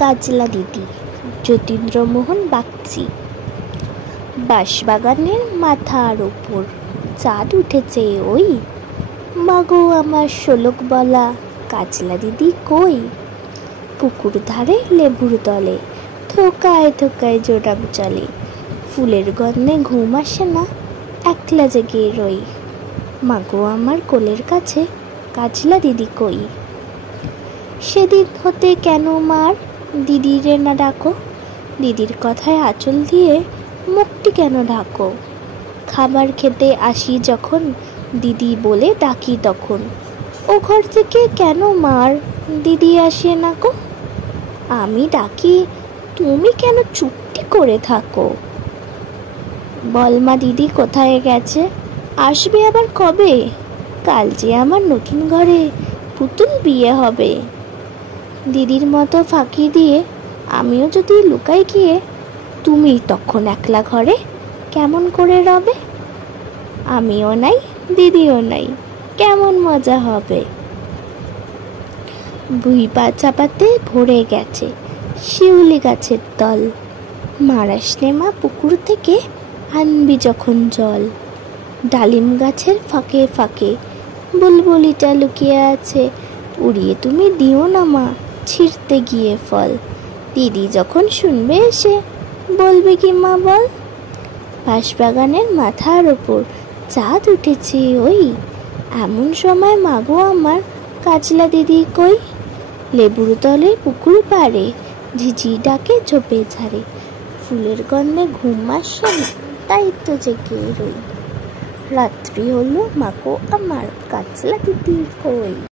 কাজলা দিদি যতীন্দ্রমোহন বাগচি। বাঁশবাগানের মাথার ওপর চাঁদ উঠেছে ওই, মাগো আমার শোলক বলা কাজলা দিদি কই? পুকুর ধারে লেবুর তলে থোকায় থোকায় জোড়াম চলে, ফুলের গন্ধে ঘুম আসে না, একলা জেগে রই, মাগো আমার কোলের কাছে কাজলা দিদি কই? সেদিন হতে কেন মার দিদিরে না ডাকো? দিদির কথায় আঁচল দিয়ে মুখটি কেন ঢাকো? খাবার খেতে আসি যখন দিদি বলে ডাকি তখন, ও ঘর থেকে কেন মার দিদি আসে না গো? আমি ডাকি তুমি কেন চুপটি করে থাকো? বলমা দিদি কোথায় গেছে, আসবে আবার কবে? কাল যে আমার নতুন ঘরে পুতুল বিয়ে হবে। দিদির মতো ফাঁকি দিয়ে আমিও যদি লুকাই গিয়ে, তুমি তখন একলা ঘরে কেমন করে রবে? আমিও নাই দিদিও নাই, কেমন মজা হবে। ভুই পা চাপাতে ভরে গেছে শিউলি গাছের তল, মারাস নে মা পুকুর থেকে আনবি যখন জল। ডালিম গাছের ফাঁকে ফাঁকে বুলবুলিটা লুকিয়ে আছে, উড়িয়ে তুমি দিও না মা ছিঁড়তে গিয়ে ফল। দিদি যখন শুনবে এসে বলবে কি মা বল? বাঁশবাগানের মাথার ওপর চাঁদ উঠেছে ওই, এমন সময় মাগো আমার কাজলা দিদি কই? লেবুর তলে পুকুর পাড়ে ঝিঝি ডাকে ঝোপে ঝাড়ে, ফুলের গন্ধে ঘুম আসে না, তাই তো জেগে রই। রাত্রি হলো মাগো আমার কাজলা দিদি কই?